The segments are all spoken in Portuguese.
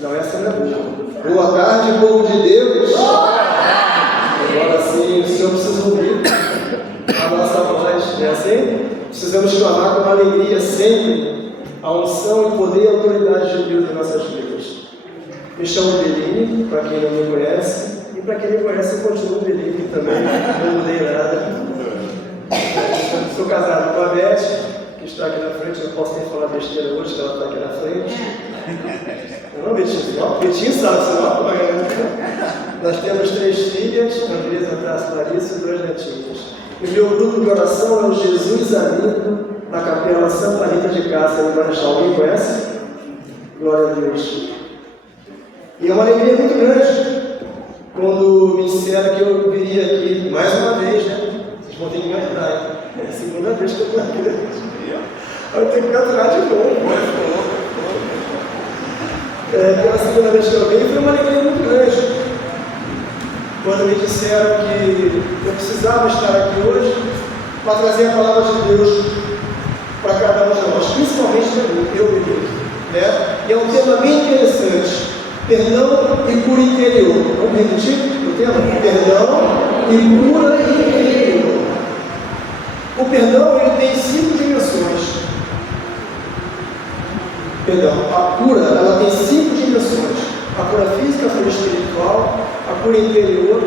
Não, essa não é boa. Boa tarde, povo de Deus. Agora sim, o Senhor precisa ouvir a nossa voz, não é assim? Precisamos clamar com alegria sempre a unção e poder e autoridade de Deus em nossas vidas. Me chamo Beline, para quem não me conhece, e para quem me conhece, eu continuo Beline também, não mudei nada. Sou casado com a Beth, que está aqui na frente, não posso nem falar besteira hoje, que ela está aqui na frente. Não, Betinho? Betinho sabe, você não apoia, né? Nós temos 3 filhas, Andresa, Praça, Larissa e 2 netinhos. E meu grupo de oração é o Jesus Amigo, na Capela Santa Rita de Cássia, em Marechal. Alguém conhece? Glória a Deus. E é uma alegria muito grande quando me disseram que eu viria aqui mais uma vez, né? Vocês vão ter que me ajudar, hein? É a segunda vez que eu estou aqui. Eu tenho que ficar atrás de novo. Pela segunda vez que eu vim, foi uma alegria muito grande. Quando me disseram que eu precisava estar aqui hoje para trazer a palavra de Deus para cada um de nós, principalmente para mim, eu mesmo. Né? E é um tema bem interessante. Perdão e cura interior. Vamos repetir o tema? Perdão e cura interior. O perdão ele tem 5 dimensões. Perdão, a cura ela tem 5 dimensões. A cura física, a cura espiritual, a cura interior,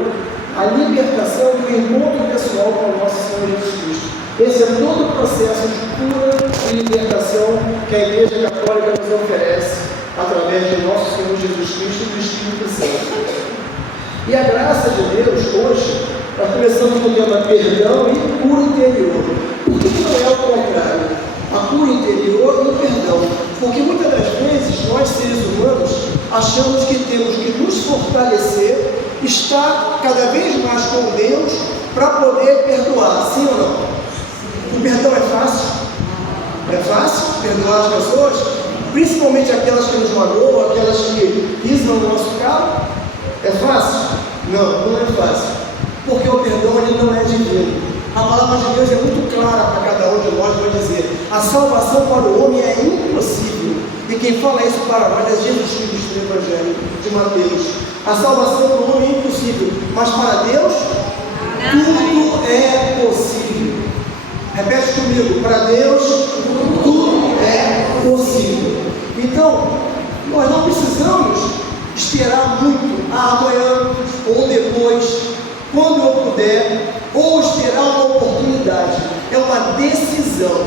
a libertação e o encontro pessoal com o nosso Senhor Jesus Cristo. Esse é todo o processo de cura e libertação que a Igreja Católica nos oferece através de nosso Senhor Jesus Cristo e do Espírito Santo. E a graça de Deus, hoje, nós começamos com o tema perdão e cura interior. Por que não é o contrário? A cura interior e o perdão. Porque muitas das vezes, nós seres humanos, achamos que temos que nos fortalecer, estar cada vez mais com Deus, para poder perdoar. Sim ou não? O perdão é fácil? É fácil perdoar as pessoas? Principalmente aquelas que nos magoam, aquelas que pisam no nosso carro? É fácil? Não, não é fácil. Porque o perdão ele não é divino. A palavra de Deus é muito clara para cada um de nós, vai dizer: a salvação para o homem é impossível. E quem fala isso para nós é Jesus Cristo no Evangelho de Mateus. A salvação para o homem é impossível, mas para Deus tudo é possível. Repete comigo: para Deus tudo é possível. Então, nós não precisamos esperar muito, amanhã ou depois, quando eu puder, ou esperar uma oportunidade. É uma decisão.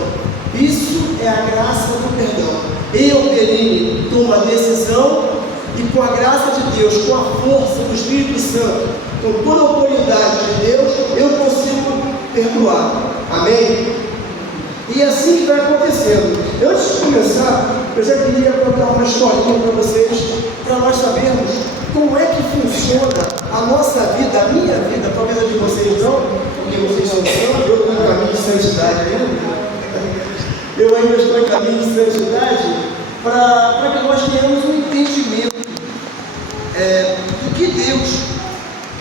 Isso é a graça do perdão. Eu, Beline, tomo a decisão e com a graça de Deus, com a força do Espírito Santo, com toda a autoridade de Deus, eu consigo perdoar. Amém? E assim que vai acontecendo. Antes de começar, eu já queria contar uma historinha para vocês, para nós sabermos como é que funciona a nossa vida, a minha vida, talvez a de vocês não, porque vocês são santos, eu estou em caminho de santidade ainda. Eu ainda estou em caminho de santidade, para que nós tenhamos um entendimento do que Deus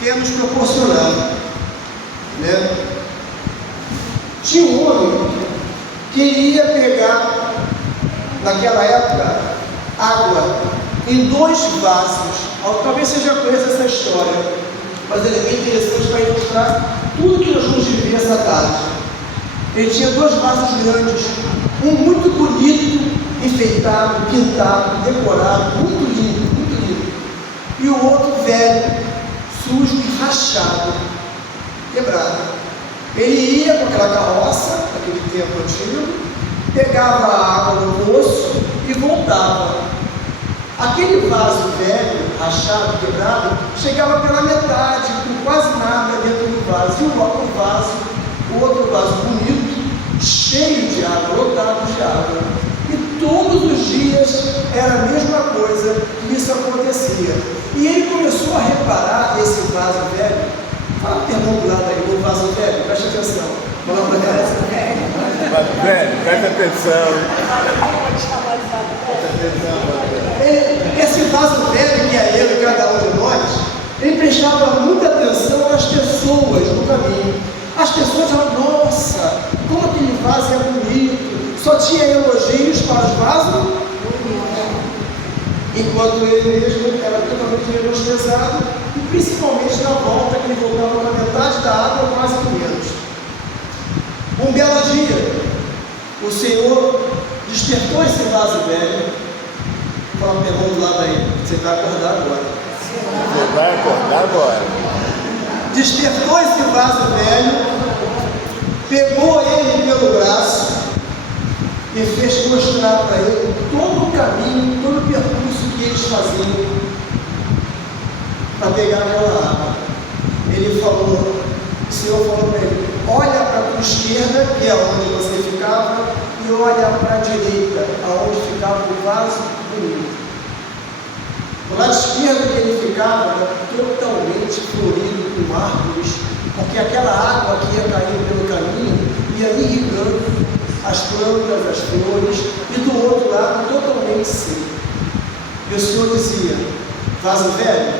quer nos proporcionar. Né? Tinha um homem que iria pegar, naquela época, água em 2 vasos. Talvez você já conheça essa história, mas ele é bem interessante para ilustrar tudo que nós vamos viver essa tarde. Ele tinha 2 vasos grandes, um muito bonito, enfeitado, pintado, decorado, muito lindo, e o outro velho, sujo e rachado, quebrado. Ele ia com aquela carroça, naquele tempo antigo, pegava a água no poço e voltava. Aquele vaso velho, rachado, quebrado, chegava pela metade, com quase nada dentro do vaso. E o outro vaso bonito, cheio de água, lotado de água. E todos os dias era a mesma coisa que isso acontecia. E ele começou a reparar esse vaso velho. Fala o termo do lado aí, o vaso velho, preste atenção. Fala para casa. Velho, presta atenção. Esse vaso velho que é ele, cada um de nós, ele prestava muita atenção às pessoas no caminho. As pessoas falavam: nossa, como aquele vaso é bonito. Só tinha elogios para os vasos. E enquanto ele mesmo era totalmente menosprezado, e principalmente na volta, que ele voltava na metade da água, quase que menos. Um belo dia, o Senhor despertou esse vaso velho. Fala para o irmão do lado aí, você vai acordar agora. Você vai acordar agora. Despertou esse vaso velho, pegou ele pelo braço e fez mostrar para ele todo o caminho, todo o percurso que eles faziam para pegar aquela água. Ele falou, o Senhor falou para ele, olha para a tua esquerda, que é onde você ficava, e olha para a direita, aonde ficava o vaso bonito. Do lado esquerdo que ele ficava era totalmente florido com árvores, porque aquela água que ia caindo pelo caminho ia irrigando as plantas, as flores, e do outro lado totalmente seco. E o Senhor dizia, vaso velho,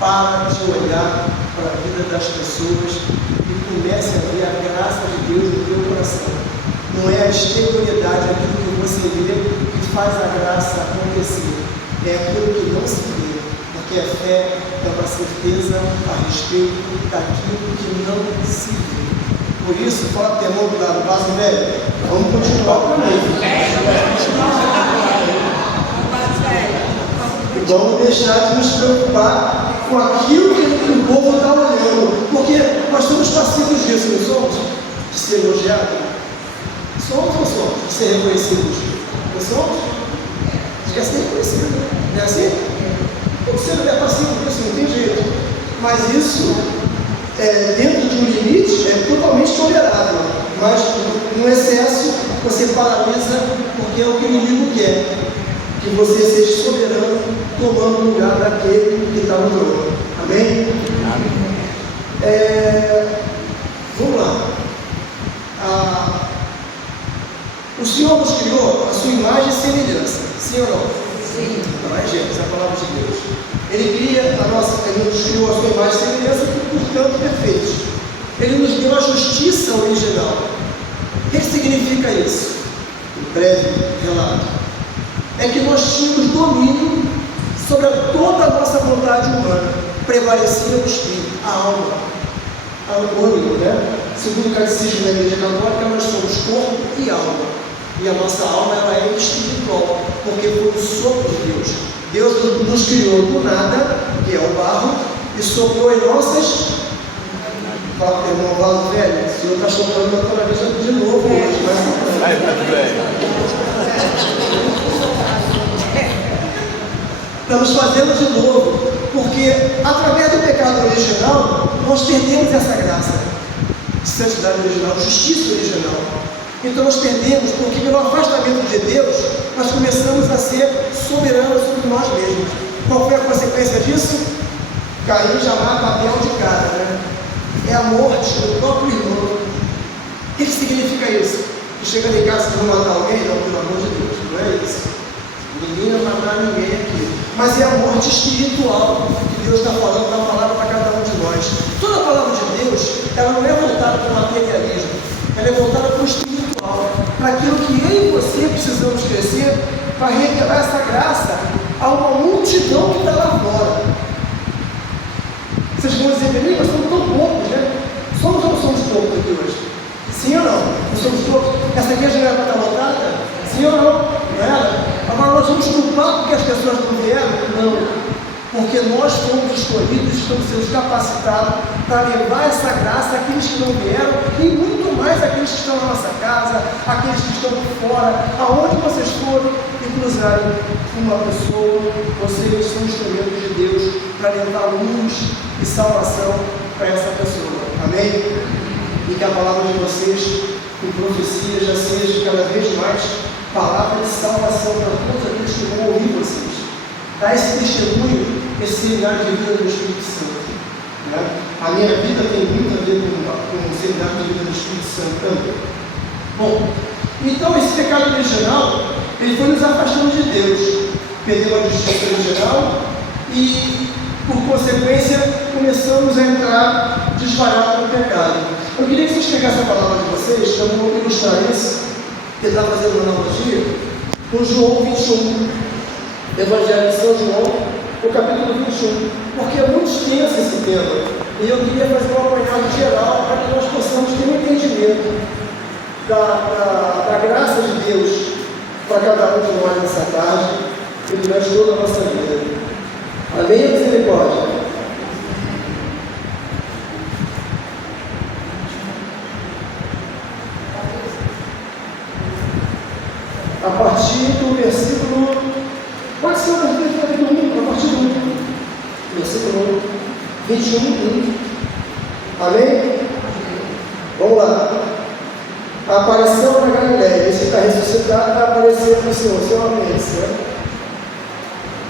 para de olhar para a vida das pessoas e comece a ver a graça de Deus no teu coração. Não é a exterioridade, aquilo que você vê que faz a graça acontecer. É aquilo que não se vê, porque a fé é uma certeza a respeito daquilo que não se vê. Por isso, fala para o irmão do lado, vaso velho, vamos continuar com ele. E vamos deixar de nos preocupar com aquilo que o povo está olhando, porque nós somos passivos disso, não somos? De ser elogiados. Somos ou somos? De ser reconhecidos. Não somos? A gente quer ser reconhecido. Não é assim? Como você não é passivo disso, não tem jeito. Mas isso, dentro de um limite, é totalmente tolerável. Mas no excesso, você paralisa, porque é o que o inimigo quer. Que você seja soberano, tomando o lugar daquele que está no trono. Amém? Amém. Vamos lá. O Senhor nos criou a sua imagem e semelhança. Sim ou não? Sim. Não é Gênesis, é a palavra de Deus. Ele nos criou a sua imagem e semelhança, portanto, perfeitos. Ele nos deu a justiça original. O que significa isso? Um breve relato. É que nós tínhamos domínio sobre toda a nossa vontade humana. Prevalecia o espírito, a alma. O ânimo, né? Segundo o catecismo da Igreja Católica, nós somos corpo e alma. E a nossa alma, ela é espiritual, porque foi o sopro de Deus. Deus nos criou do nada, que é o barro, e soprou em nossas... Fala para o irmão vaso velho, o Senhor está soprando a tua vida de novo hoje, Vai, velho. Estamos fazendo de novo, porque através do pecado original, nós perdemos essa graça de santidade original, justiça original. Então nós perdemos, porque pelo afastamento de Deus, nós começamos a ser soberanos sobre nós mesmos. Qual foi a consequência disso? Caim já mata Abel de cara, né? É a morte do próprio irmão. O que significa isso? Que chegando em casa, se vão matar alguém? Não, pelo amor de Deus, não é isso. Ninguém vai matar ninguém aqui. Mas é a morte espiritual que Deus está falando na palavra para cada um de nós. Toda a palavra de Deus, ela não é voltada para o materialismo, ela é voltada para o espiritual, para aquilo que eu e você precisamos crescer, para revelar essa graça a uma multidão que está lá fora. Vocês vão dizer para mim, mas somos tão poucos, né? Somos ou não somos poucos aqui hoje? Sim ou não? Não somos poucos? Essa igreja não era para estar lotada? Sim ou não? Não era? Agora nós vamos culpar porque as pessoas não vieram? Não. Porque nós fomos escolhidos, estamos sendo capacitados para levar essa graça àqueles que não vieram e muito mais àqueles que estão na nossa casa, àqueles que estão fora, aonde vocês forem e cruzarem uma pessoa, vocês são instrumentos de Deus para levar luz e salvação para essa pessoa. Amém? E que a palavra de vocês, com profecia, já seja cada vez mais palavra de salvação para todos aqueles que vão ouvir vocês. Dá esse testemunho, esse seminário de vida do Espírito Santo. Né? A minha vida tem muito a ver com o seminário de vida do Espírito Santo também. Bom, então esse pecado original, ele foi nos afastando de Deus. Perdeu a justiça original e, por consequência, começamos a entrar desvaiado no pecado. Eu queria que vocês pegassem a palavra de vocês, que eu vou ilustrar isso, tentar fazer uma analogia com João 21. Evangelho de São João, no capítulo 21, porque é muito extenso esse tema, e eu queria fazer um apanhado geral para que nós possamos ter um entendimento da graça de Deus para cada um de nós nessa tarde e durante toda a nossa vida. Amém, misericórdia? A partir do versículo, pode ser o versículo 1, a partir do 1, versículo 21, 1. Amém? Vamos lá. Apareceu na Galileia, esse está ressuscitado, vai aparecer para o Senhor, seu amém, certo?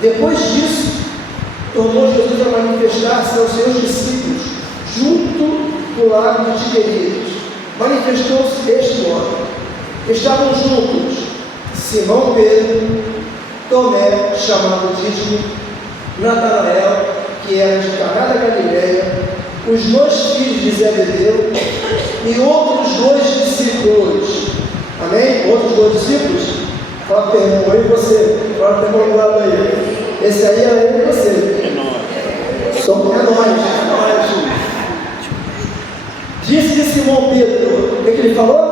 Depois disso, tornou Jesus a manifestar-se aos seus discípulos, junto do lago de Tiberíades. Manifestou-se este modo. Estavam juntos Simão Pedro, Tomé, chamado Dídimo, Natanael, que era de Caná da Galileia, os 2 filhos de Zebedeu e outros 2 discípulos. Amém? Outros 2 discípulos? Fala para o teu irmão aí, você. Fala para o teu irmão do lado aí. Esse aí é ele e você. É nós. É nós. Disse de Simão Pedro, o que ele falou?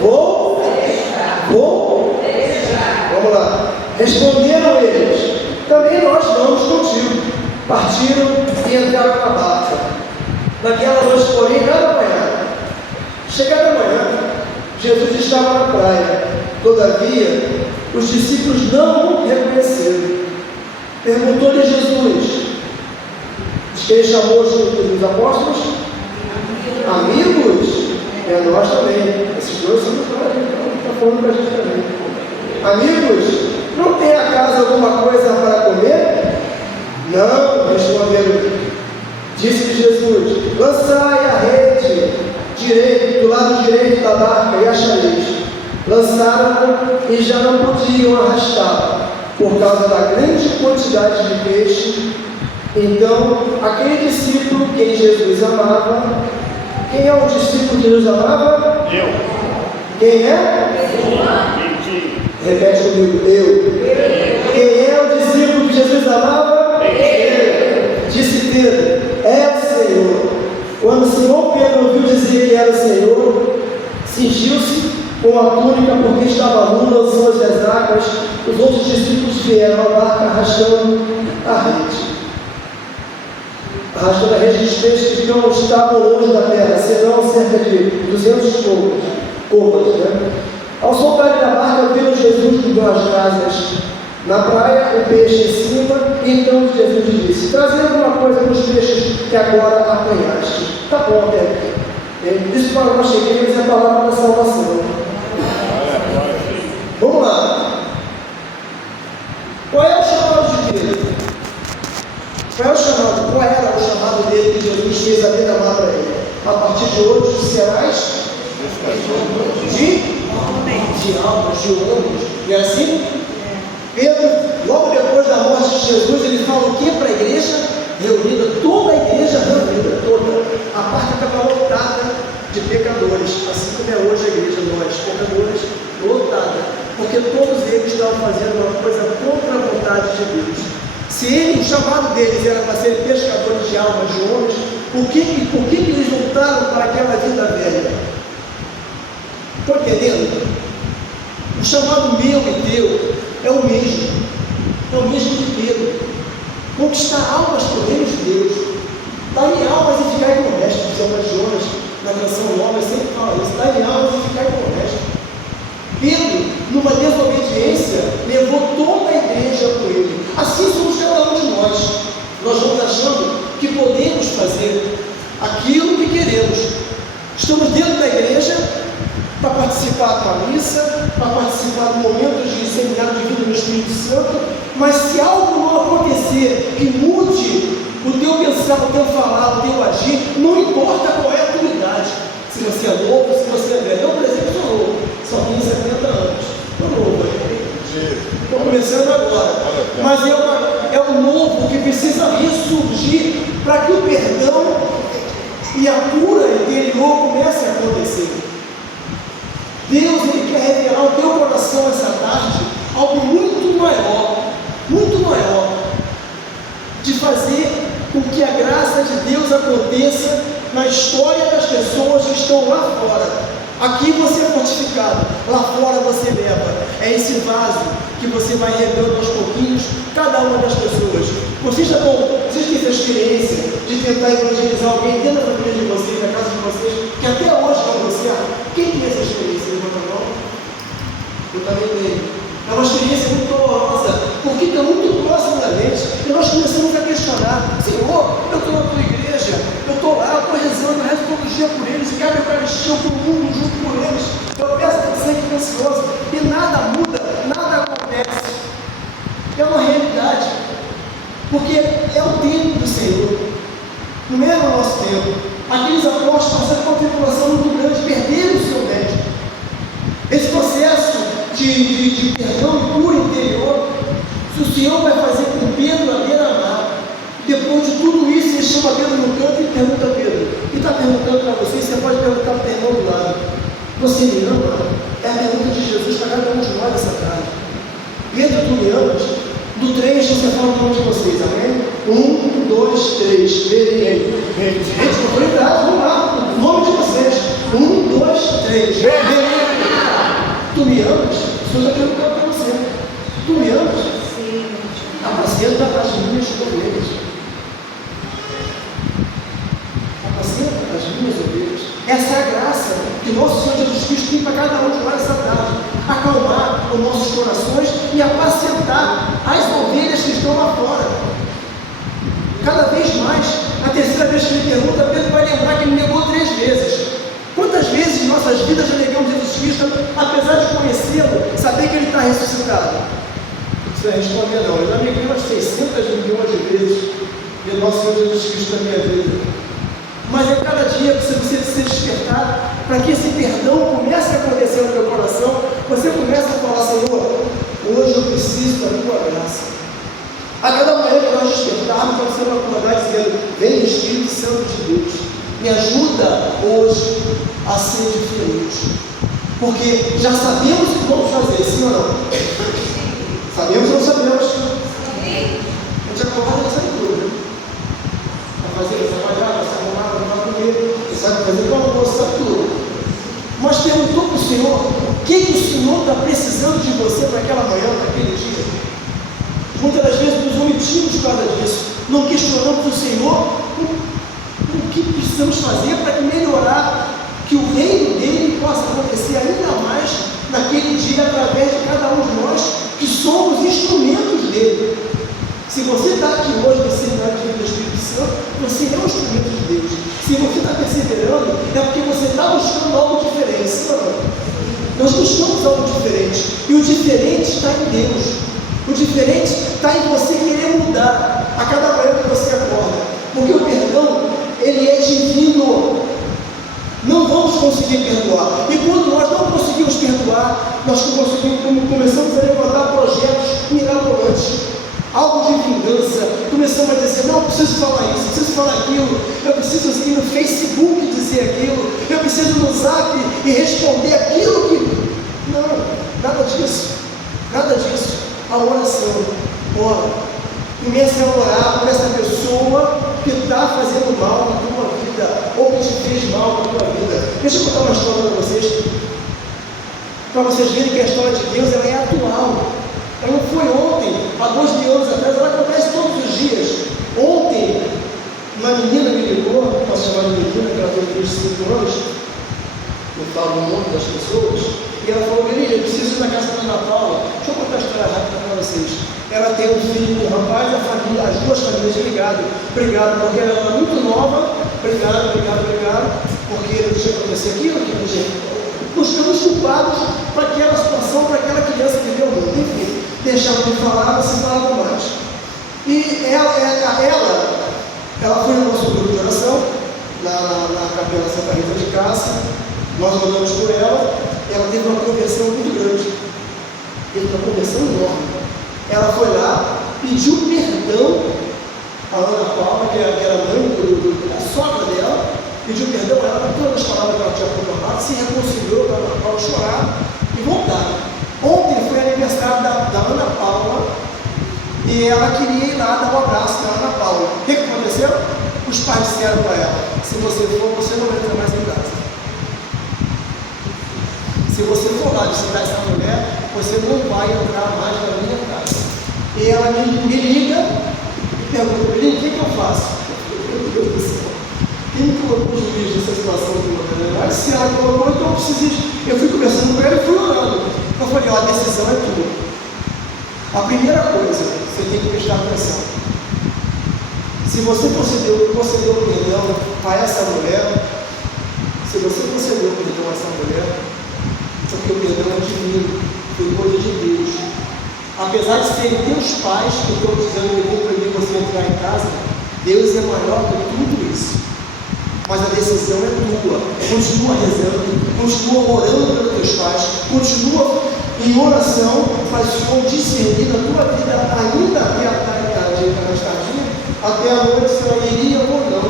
Vou. Vamos lá. Responderam eles: também nós vamos contigo. Partiram e entraram na barca. Naquela noite, porém, nada apanharam. Chegada a manhã, Jesus estava na praia. Todavia, os discípulos não o reconheceram. Perguntou-lhe Jesus: diz que ele chamou os apóstolos amigos? É nós também. Esses 2 são está falando para a gente também. Amigos, não tem acaso alguma coisa para comer? Não, responderam. Disse-lhe Jesus: lançai a rede do lado direito da barca e achareis. Lançaram e já não podiam arrastar, por causa da grande quantidade de peixe. Então, aquele discípulo quem Jesus amava, quem é o discípulo que Jesus amava? Eu. Quem é? Repete comigo, eu. Quem é o discípulo que Jesus amava? Eu. Disse Pedro: é o Senhor. Quando Simão Pedro ouviu dizer que era o Senhor, cingiu-se com a túnica porque estava nu, lançou-se as águas. Os outros discípulos vieram à barca arrastando a rede. Arrastando a rede dos peixes que não estavam longe da terra, senão cerca de 200 côvados, né? Ao soltarem da barca, viram Jesus com 2 casas na praia, o peixe em cima, e então Jesus disse: trazei alguma coisa dos peixes que agora apanhaste. Tá bom até aqui. Isso para nós cheguemos é a palavra da salvação. Vamos lá. Qual é o chamado de Pedro? Qual era o chamado dele que Jesus fez a declarar para ele? A partir de hoje serás de almas, de homens. Não é assim? Pedro, logo depois da morte de Jesus, ele fala o que para a igreja? Reunida, toda a igreja reunida, toda. A barca estava lotada de pecadores, assim como é hoje a igreja, nós, pecadores, lotada. Porque todos eles estavam fazendo uma coisa contra a vontade de Deus. Se o chamado deles era para serem pescadores de almas, de homens, por que eles voltaram para aquela vida velha? Estão entendendo? O chamado meu e teu é o mesmo de Pedro. Conquistar almas para o reino de Deus. Dar-lhe almas e ficar com o resto. Os almas de Jonas, na canção nova, sempre fala isso. Dar-lhe almas e ficar com o resto. Pedro, numa desobediência, levou toda a igreja com ele. Assim somos cada um de nós. Nós vamos achando que podemos fazer aquilo que queremos. Estamos dentro da igreja para participar da missa, para participar do momento de seminário de vida no Espírito Santo, mas se algo não acontecer que mude o teu pensar, o teu falar, o teu agir, não importa qual é a tua idade, se você é novo, se você é velho. Eu, por exemplo, sou novo, só tenho 70 anos, estou novo, estou começando agora, mas é o novo que precisa ressurgir para que o perdão e a cura interior comece a acontecer. Deus, Ele quer revelar ao teu coração essa tarde algo muito maior fazer com que a graça de Deus aconteça na história das pessoas que estão lá fora. Aqui você é fortificado, lá fora você leva. É esse vaso que você vai regando aos pouquinhos cada uma das pessoas. Vocês têm essa experiência de tentar evangelizar alguém dentro da família de vocês, da casa de vocês, que até hoje não deu certo? Quem tem essa experiência? Levanta a mão. Eu também tenho. É uma experiência muito dolorosa, porque está muito próximo da gente, e nós começamos a questionar: Senhor, eu estou na tua igreja, eu estou lá, eu estou rezando, eu rezo todo dia por eles, e quero Eucaristia para o mundo junto com eles, eu peço sangue precioso, e nada muda, nada acontece. É uma realidade, porque é o tempo do Senhor, não é o nosso tempo. Aqueles apóstolos passaram por uma tribulação muito grande, perderam o seu médico. Esse processo de perdão e cura interior, se o Senhor vai fazer com Pedro à beira-mar, depois de tudo isso, ele chama Pedro no canto e pergunta a Pedro: e está perguntando para você? Você pode perguntar para o irmão do lado: você me ama? É a pergunta de Jesus para cada um de nós essa tarde. Pedro, tu me amas? Do 3 você fala o nome de vocês, amém? 1, 2, 3, verei. Gente, autoridade, vamos lá, o nome de vocês. 1, 2, 3, verei. Tu me amas? O Senhor está perguntando para você: tu me amas? Sim. Apacenta as minhas ovelhas. Apacenta as minhas ovelhas. Essa é a graça que nosso Senhor Jesus Cristo tem para cada um de nós essa tarde: acalmar os nossos corações e apacentar as ovelhas que estão lá fora. Cada vez mais, a terceira vez que ele pergunta, Pedro vai lembrar que ele negou 3 vezes. Quantas vezes em nossas vidas já negamos Jesus Cristo, apesar de conhecê-lo, saber que ele está ressuscitado? Não precisa responder não. Eu já neguei umas 600 milhões de vezes de nosso Senhor Jesus Cristo na minha vida. Mas é cada dia que você precisa ser despertado para que esse perdão comece a acontecer no teu coração. Você começa a falar: Senhor, hoje eu preciso da tua graça. A cada manhã que nós despertarmos, nós vamos acordar dizendo: vem Espírito Santo de Deus, me ajuda hoje a ser diferente, porque já sabemos o que vamos fazer, sim ou não? Sabemos ou não sabemos? A gente acorda e não sabe tudo, né? Vai fazer, vai trabalhar, vai se arrumar, vai comer, você sabe fazer com almoço, sabe tudo. Mas perguntou para o Senhor: o que o Senhor está precisando de você para aquela manhã, para aquele dia? Muitas das vezes nos omitimos por causa disso, não questionamos o Senhor o que precisamos fazer para melhorar, que o reino dele possa acontecer ainda mais naquele dia, através de cada um de nós que somos instrumentos dele. Se você está aqui hoje no seminário de vida do Espírito Santo, você é um instrumento de Deus. Se você está perseverando, é porque você está buscando algo diferente, sim ou não? Nós buscamos algo diferente, e o diferente está em Deus. O diferente está em você querer mudar a cada manhã que você acorda, porque o perdão, ele é divino. Não vamos conseguir perdoar, e quando nós não conseguimos perdoar, nós começamos a levantar projetos mirabolantes, algo de vingança. Começamos a dizer: não, eu preciso falar isso, eu preciso falar aquilo, eu preciso ir no Facebook dizer aquilo, eu preciso no Zap e responder aquilo que... Não, nada disso, nada disso. A oração, ora, comece a orar por essa pessoa que está fazendo mal na tua vida, ou que te fez mal na tua vida. Deixa eu contar uma história para vocês verem que a história de Deus, ela é atual. Ela não foi ontem, há 2.000 anos atrás, ela acontece todos os dias. Ontem, uma menina me ligou, posso chamar de menina, que ela tem 25 anos, não falo o nome das pessoas, e ela falou: Guilherme, eu preciso ir na casa da Ana Paula. Deixa eu contar a história rápida para vocês. Ela tem um filho com um rapaz, a família, as duas famílias, obrigado, porque ela era muito nova, obrigado, porque não tinha acontecido aquilo, que não tinha. Buscamos culpados para aquela situação, para aquela criança que deu muito. Enfim, deixaram de falar, não se falavam mais. E ela foi no nosso grupo de oração, na Capela Santa Rita de Cássia. Nós oramos por ela. Ela teve uma conversão muito grande, teve uma conversão enorme. Ela foi lá, pediu perdão a Ana Paula, que era mãe da sogra dela, pediu perdão a ela por todas as palavras que ela tinha proclamado, se reconciliou com a Ana Paula, chorar e voltar. Ontem foi aniversário da Ana Paula, e e ela queria ir lá dar um abraço na Ana Paula. O que aconteceu? Os pais disseram para ela: se você for, você não entra mais em casa. Se você for lá visitar essa mulher, você não vai entrar mais na minha casa. E ela me liga e pergunta: o que eu faço? Meu Deus do céu, quem me colocou o juiz nessa situação de uma maneira? Mas se ela colocou, então eu preciso ir. Eu fui conversando com ela e fui orando. Eu falei: ó, a decisão é tua. A primeira coisa, você tem que prestar atenção. Se você concedeu perdão a essa mulher, se você concedeu perdão a essa mulher, porque o perdão é divino, foi coisa de Deus. Apesar de serem teus pais que estão dizendo que vão proibir você entrar em casa, Deus é maior que tudo isso. Mas a decisão é tua. Continua rezando, continua orando pelos teus pais, continua em oração, mas com discernir na tua vida, ainda até a tarde, até a noite, se ela iria ou não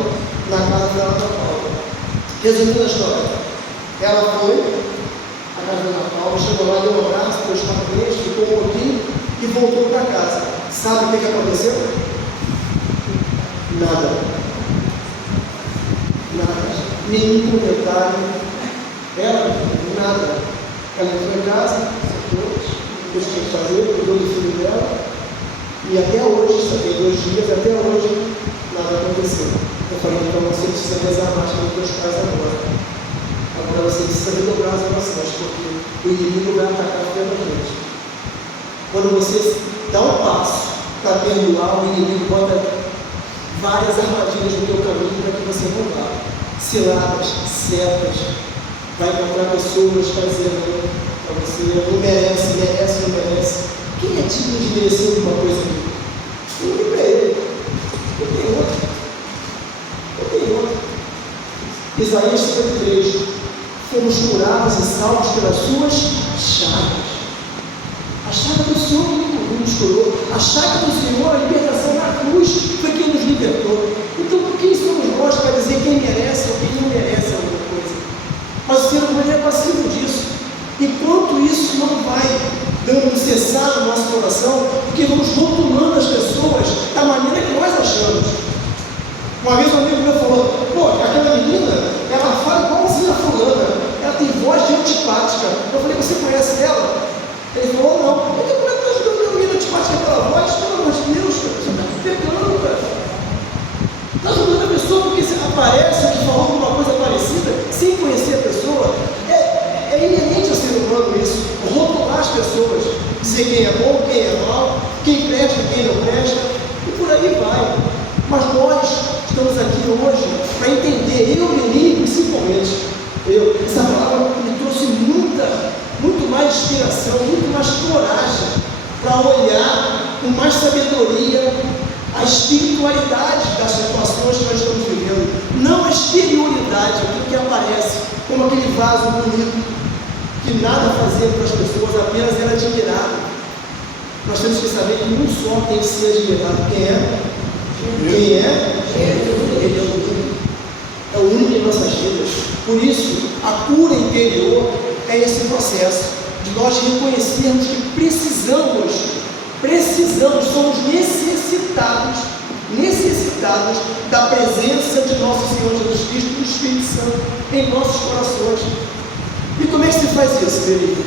na casa da Ana Paula. Resumindo a história, ela foi à casa da Ana Paula, chegou lá, deu um abraço para os parabéns, ficou um pouquinho e voltou para casa. Sabe o que aconteceu? Nada. Nenhum comentário. Ela, nada. Ela entrou em casa, fez o que tinha que fazer, cuidou do filho dela, e até hoje, só tem 2 dias, até hoje, nada aconteceu. Eu falei: então você precisa rezar mais pelos teus pais agora. Agora você precisa redobrar as orações, porque o inimigo vai atacar ferozmente. Quando você dá um passo para perdoar, o inimigo bota várias armadilhas no teu caminho para que você não vá. Ciladas, setas, vai encontrar pessoas que dizendo para você: não merece, não merece. Quem é digno de merecer alguma coisa aqui? Eu digo para ele: eu tenho outro. Isaías 53: fomos curados e salvos pelas suas chagas. A chaga do Senhor nos curou. A chaga do Senhor, a libertação na cruz, foi quem nos libertou. Então, quem somos nós para dizer quem merece ou quem não merece alguma coisa? Mas o ser humano é passivo disso. Enquanto isso não vai dando cessar no nosso coração, porque vamos rotulando as pessoas da maneira que nós achamos. Uma vez um amigo meu falou: pô, aquela menina, ela fala igualzinha a fulana, ela tem voz de antipática. Eu falei: você conhece ela? Ele falou: não. Então como é que está ajudando a menina antipática pela voz? Pelo amor de Deus, cara, você está pegando, cara. Está ajudando a pessoa porque se aparece que falou alguma coisa parecida, sem conhecer a pessoa. É inerente ao ser humano isso, rotular as pessoas, dizer quem é bom, quem é mau, quem presta, quem não presta, e por aí vai. Mas nós estamos aqui hoje para entender, eu, menino, principalmente, essa palavra me trouxe muito mais inspiração, muito mais coragem para olhar com mais sabedoria a espiritualidade das situações que nós estamos vivendo, não a exterioridade, aquilo que aparece como aquele vaso bonito, que nada fazia para as pessoas, apenas era admirado. Nós temos que saber que um só tem que ser admirado. Quem é? Quem é? Ele é o único. É o único em nossas vidas. Por isso, a cura interior é esse processo de nós reconhecermos que precisamos, somos necessitados da presença de nosso Senhor Jesus Cristo e do Espírito Santo em nossos corações. E como é que se faz isso, querido?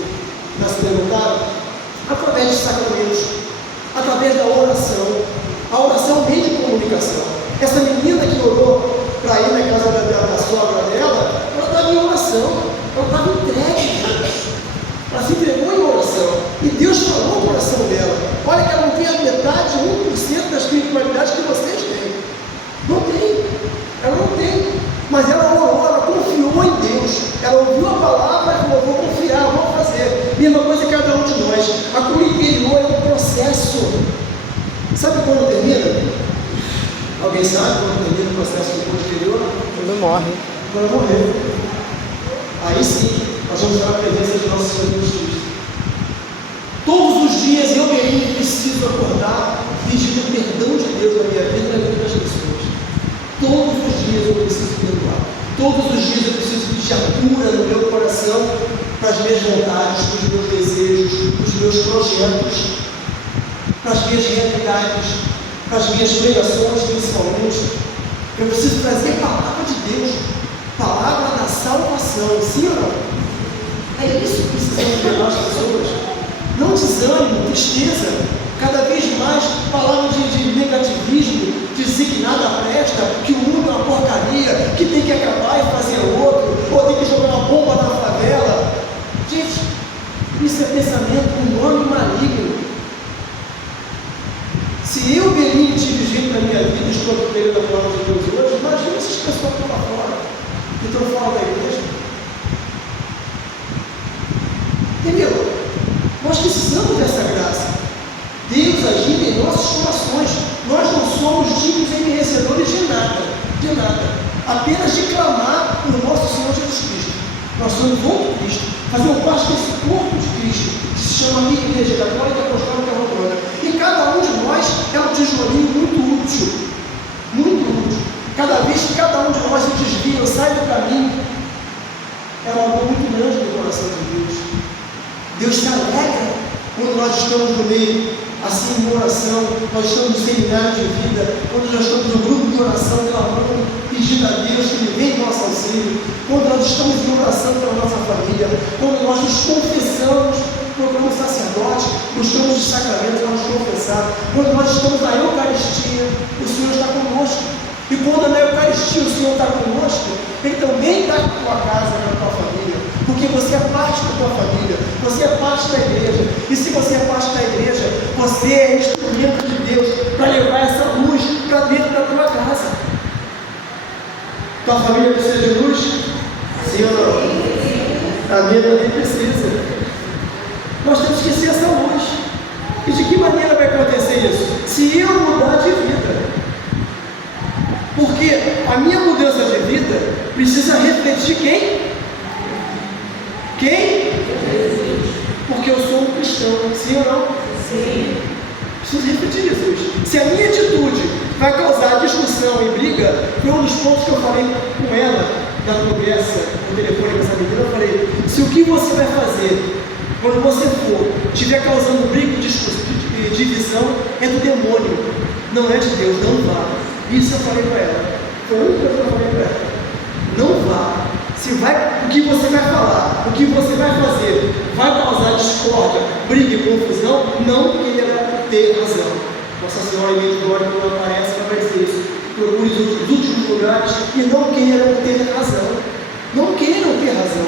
Já se perguntaram? Através de sacramentos, através da oração. A oração é um meio de comunicação. Essa menina que orou para ir na casa da sogra dela, ela estava em oração, ela estava entregue. Ela se entregou em oração. E Deus falou no coração dela: olha que ela não tem a metade, 1% da espiritualidade que vocês têm. Não tem. Ela não tem. Mas ela orou, ela confiou em Deus. Ela ouviu a palavra e falou: vou confiar, vou fazer. Mesma coisa que cada um de nós. A cura interior é um processo. Sabe quando termina? Alguém sabe quando termina o processo de cura interior? Quando morre. Quando morrer. Aí sim, nós vamos estar na presença de nosso Senhor Jesus Cristo. Todos os dias eu mesmo preciso acordar pedindo perdão de Deus na minha vida e na vida das pessoas. Todos os dias eu preciso perdoar. Todos os dias eu preciso pedir a cura no meu coração para as minhas vontades, para os meus desejos, para os meus projetos, para as minhas realidades, as minhas pregações, principalmente, eu preciso trazer a palavra de Deus, palavra da salvação, sim ou não? É isso que precisamos levar as pessoas. Não desânimo, tristeza, cada vez mais palavras de negativismo, dizer que nada presta, que o mundo é uma porcaria, que tem que acabar e fazer outro, ou tem que jogar uma bomba na favela. Gente, isso é pensamento humano e maligno. Se eu, Belinho, tive gente na minha vida, estou aprendendo a palavra de Deus hoje, imagina essas pessoas que estão lá fora, que estão fora da igreja. Entendeu? Nós precisamos dessa graça. Deus agindo em nossos corações. Nós não somos dignos e merecedores de nada, apenas de clamar pelo nosso Senhor Jesus Cristo. Nós somos outro Cristo, fazemos parte desse corpo de Cristo, que se chama Igreja Católica Apostólica Romana. E cada um de nós é um tijolinho muito útil, muito útil. Cada vez que cada um de nós se desvia, sai do caminho, é um amor muito grande no coração de Deus. Deus se alegra quando nós estamos no meio, assim, de oração, nós estamos no seminário de vida, quando nós estamos no grupo de oração, clamando, pedindo a Deus que Ele venha em nosso auxílio, quando nós estamos em oração pela nossa família, quando nós nos confessamos, procuramos sacerdote, buscamos os sacramentos para nos confessar, quando nós estamos na Eucaristia, o Senhor está conosco. E quando na Eucaristia o Senhor está conosco, Ele também está com a tua casa, com a tua família, porque você é parte da tua família, você é parte da igreja, e se você é parte da igreja, você é instrumento de Deus para levar essa luz para dentro da tua casa. Tua família precisa de luz? Sim ou não? A minha também precisa. Nós temos que ser essa luz. E de que maneira vai acontecer isso? Se eu mudar de vida. Porque a minha mudança de vida precisa refletir quem? Quem? Porque eu sou um cristão, sim ou não? Sim. Preciso refletir Jesus. Se a minha atitude vai causar discussão e briga, foi um dos pontos que eu falei com ela, da conversa, no telefone com essa menina, eu falei, se o que você vai fazer, quando você for, estiver causando briga e divisão, é do demônio, não é de Deus, não vá. Isso eu falei para ela. Foi a única coisa que eu falei para ela. Não vá. O que você vai falar, o que você vai fazer, vai causar discórdia, briga e confusão, não queira ter razão. Nossa Senhora em meio de glória, quando aparece, ela vai dizer isso. Procure os últimos lugares e não queiram ter razão. Não queiram ter razão.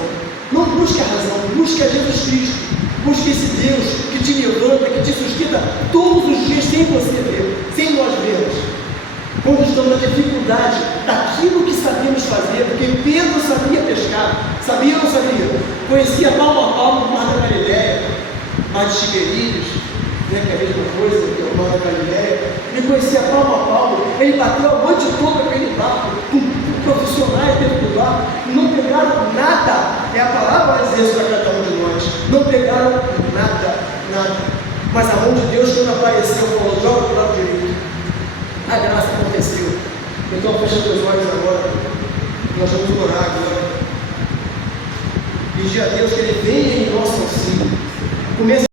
Não busque a razão, busque a Jesus Cristo. Busque esse Deus que te levanta, que te sustenta todos os dias sem você ver, sem nós vermos. Quando estamos na dificuldade daquilo que sabemos fazer, porque Pedro sabia pescar, sabia ou não sabia? Conhecia palmo a palmo o mar da Galileia, mar de Tiberíades, né, que é a mesma coisa que o mar da Galileia. Ele conhecia palmo a palmo, ele bateu a noite toda com aquele barco, com profissionais dentro do barco, não pegaram nada. É a palavra a dizer isso para cada um de nós. Não pegaram nada. Mas a mão de Deus, quando apareceu, falou: joga para o lado direito. A graça aconteceu. Então fecha teus olhos agora. Nós vamos orar agora. Pedir a Deus que Ele venha em nosso auxílio. Comece